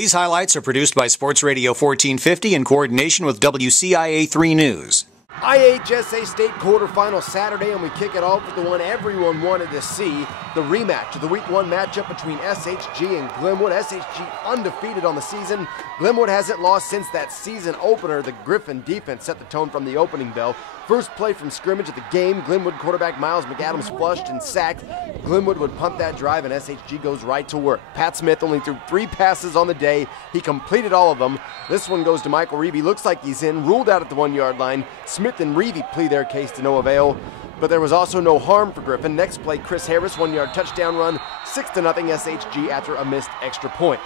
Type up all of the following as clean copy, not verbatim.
These highlights are produced by Sports Radio 1450 in coordination with WCIA 3 News. IHSA State quarterfinal Saturday, and we kick it off with the one everyone wanted to see, the rematch of the Week 1 matchup between SHG and Glenwood. SHG undefeated on the season. Glenwood hasn't lost since that season opener. The Griffin defense set the tone from the opening bell. First play from scrimmage of the game, Glenwood quarterback Miles McAdams flushed and sacked. Glenwood would punt that drive, and SHG goes right to work. Pat Smith only threw 3 passes on the day. He completed all of them. This one goes to Michael Reevy. Looks like he's in, ruled out at the 1-yard line. Smith and Reevy plead their case to no avail, but there was also no harm for Griffin. Next play, Chris Harris, 1-yard touchdown run, 6-0 SHG after a missed extra point.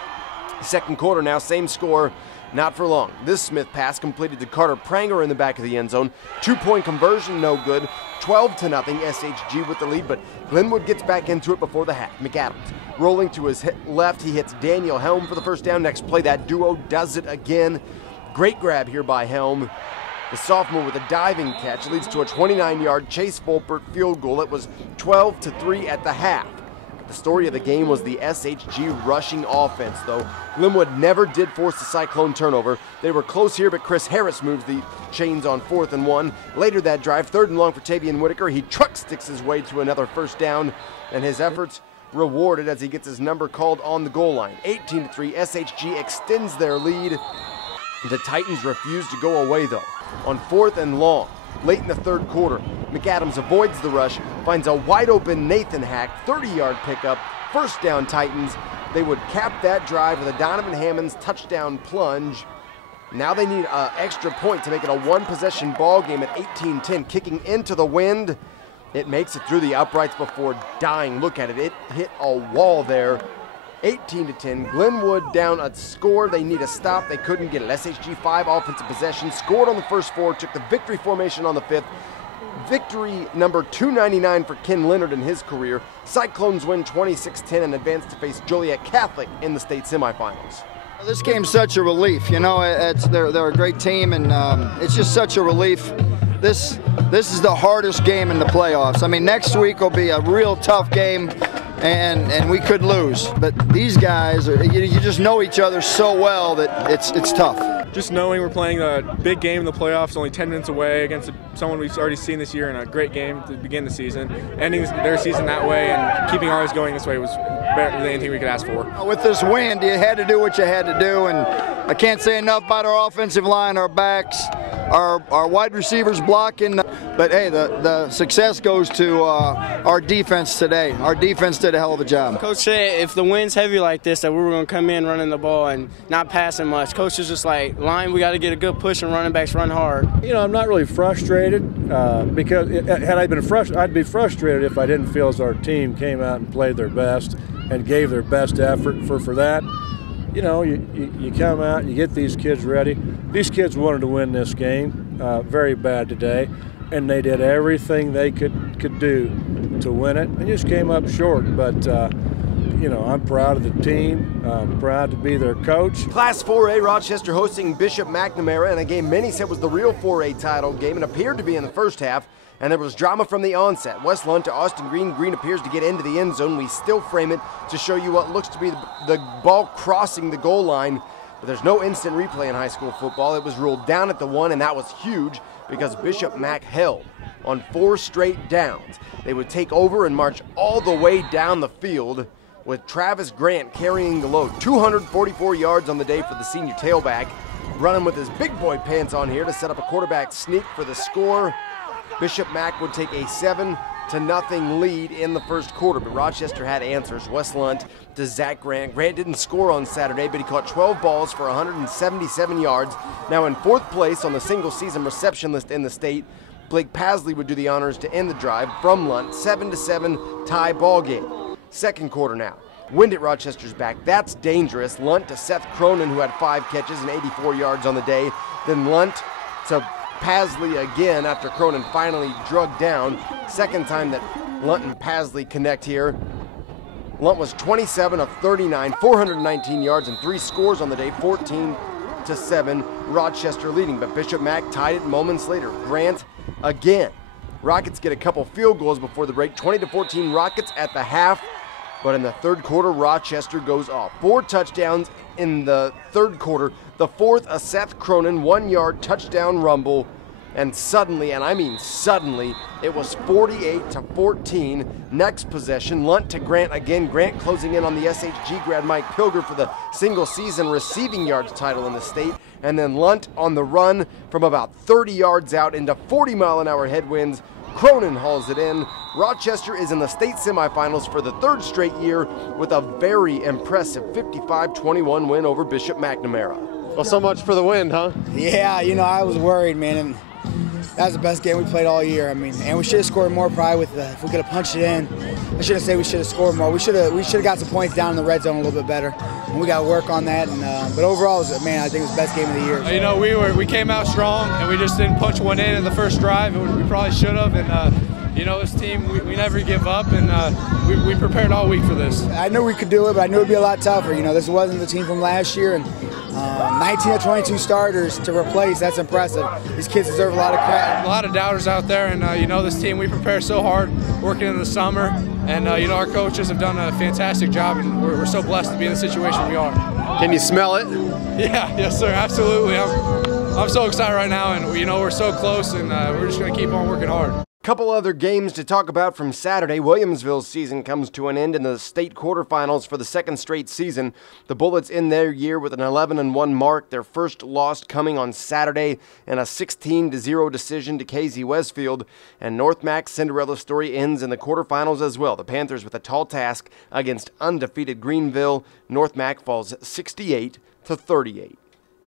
Second quarter now, same score, not for long. This Smith pass completed to Carter Pranger in the back of the end zone. 2-point conversion, no good. 12-0 SHG with the lead, but Glenwood gets back into it before the half. McAdams rolling to his left, he hits Daniel Helm for the first down. Next play, that duo does it again. Great grab here by Helm. The sophomore with a diving catch leads to a 29-yard Chase Volpert field goal. It was 12-3 at the half. The story of the game was the SHG rushing offense, though. Glenwood never did force the Cyclone turnover. They were close here, but Chris Harris moves the chains on 4th and 1. Later that drive, 3rd and long for Tavian Whitaker. He truck sticks his way to another first down, and his efforts rewarded as he gets his number called on the goal line. 18-3, SHG extends their lead. The Titans refuse to go away, though. On 4th and long, late in the third quarter, McAdams avoids the rush, finds a wide-open Nathan Hack, 30-yard pickup, first down Titans. They would cap that drive with a Donovan Hammonds touchdown plunge. Now they need an extra point to make it a one-possession ball game at 18-10, kicking into the wind. It makes it through the uprights before dying. Look at it. It hit a wall there. 18-10, Glenwood down a score. They need a stop. They couldn't get it. SHG 5 offensive possession, scored on the first 4, took the victory formation on the 5th. Victory number 299 for Ken Leonard in his career. Cyclones win 26-10 and advance to face Joliet Catholic in the state semifinals. This game's such a relief. You know, they're a great team, and it's just such a relief. This is the hardest game in the playoffs. I mean, next week will be a real tough game, and we could lose. But these guys, you just know each other so well that it's tough. Just knowing we're playing a big game in the playoffs, only 10 minutes away against someone we've already seen this year, and a great game to begin the season. Ending their season that way and keeping ours going this way was better than anything we could ask for. With this wind, you had to do what you had to do, and I can't say enough about our offensive line, our backs, our wide receivers blocking. But hey, the success goes to our defense today. Our defense did a hell of a job. Coach said if the wind's heavy like this, that we were going to come in running the ball and not passing much. Coach is just like, line, we got to get a good push and running backs run hard. You know, I'm not really frustrated because had I been frustrated, I'd be frustrated if I didn't feel as our team came out and played their best and gave their best effort for that. You know, you come out and you get these kids ready. These kids wanted to win this game very bad today, and they did everything they could do to win it and just came up short. But you know, I'm proud of the team. I'm proud to be their coach. Class 4A, Rochester hosting Bishop McNamara in a game many said was the real 4A title game and appeared to be in the first half. And there was drama from the onset. West Lunt to Austin Green. Green appears to get into the end zone. We still frame it to show you what looks to be the ball crossing the goal line. But there's no instant replay in high school football. It was ruled down at the 1, and that was huge because Bishop Mac held on 4 straight downs. They would take over and march all the way down the field with Travis Grant carrying the load. 244 yards on the day for the senior tailback. Running with his big boy pants on here to set up a quarterback sneak for the score. Bishop Mac would take a 7-0 lead in the first quarter, but Rochester had answers. West Lunt to Zach Grant. Grant didn't score on Saturday, but he caught 12 balls for 177 yards. Now in 4th place on the single-season reception list in the state, Blake Pasley would do the honors to end the drive from Lunt. 7-7 tie ball game. Second quarter now. Wind at Rochester's back. That's dangerous. Lunt to Seth Cronin, who had 5 catches and 84 yards on the day. Then Lunt to Pasley again after Cronin finally drug down. Second time that Lunt and Pasley connect here. Lunt was 27 of 39, 419 yards and 3 scores on the day, 14-7, Rochester leading. But Bishop Mac tied it moments later. Grant again. Rockets get a couple field goals before the break. 20-14 Rockets at the half. But in the third quarter, Rochester goes off. 4 touchdowns in the third quarter. The fourth, a Seth Cronin 1-yard touchdown rumble. And suddenly, and I mean suddenly, it was 48-14. Next possession, Lunt to Grant again. Grant closing in on the SHG grad Mike Pilger for the single-season receiving yards title in the state. And then Lunt on the run from about 30 yards out into 40-mile-an-hour headwinds. Cronin hauls it in. Rochester is in the state semifinals for the third straight year with a very impressive 55-21 win over Bishop McNamara. Well, so much for the win, huh? Yeah, you know, I was worried, man, and that was the best game we played all year. I mean, and we should have scored more probably with if we could have punched it in. I shouldn't say we should have scored more. We should have got some points down in the red zone a little bit better, and we got to work on that. And but overall, man, I think it was the best game of the year. You know, we came out strong, and we just didn't punch one in the first drive. We probably should have, and you know, this team, we never give up, and we prepared all week for this. I knew we could do it, but I knew it would be a lot tougher. You know, this wasn't the team from last year, and 19 of 22 starters to replace, that's impressive. These kids deserve a lot of credit. A lot of doubters out there, and you know, this team, we prepare so hard working in the summer, and you know, our coaches have done a fantastic job, and we're so blessed to be in the situation we are. Can you smell it? Yeah, yes sir, absolutely. I'm so excited right now, and you know, we're so close, and we're just going to keep on working hard. Couple other games to talk about from Saturday. Williamsville's season comes to an end in the state quarterfinals for the second straight season. The Bullets end their year with an 11-1 mark, their first loss coming on Saturday in a 16-0 decision to KZ Westfield. And North Mac's Cinderella story ends in the quarterfinals as well. The Panthers with a tall task against undefeated Greenville. North Mac falls 68-38.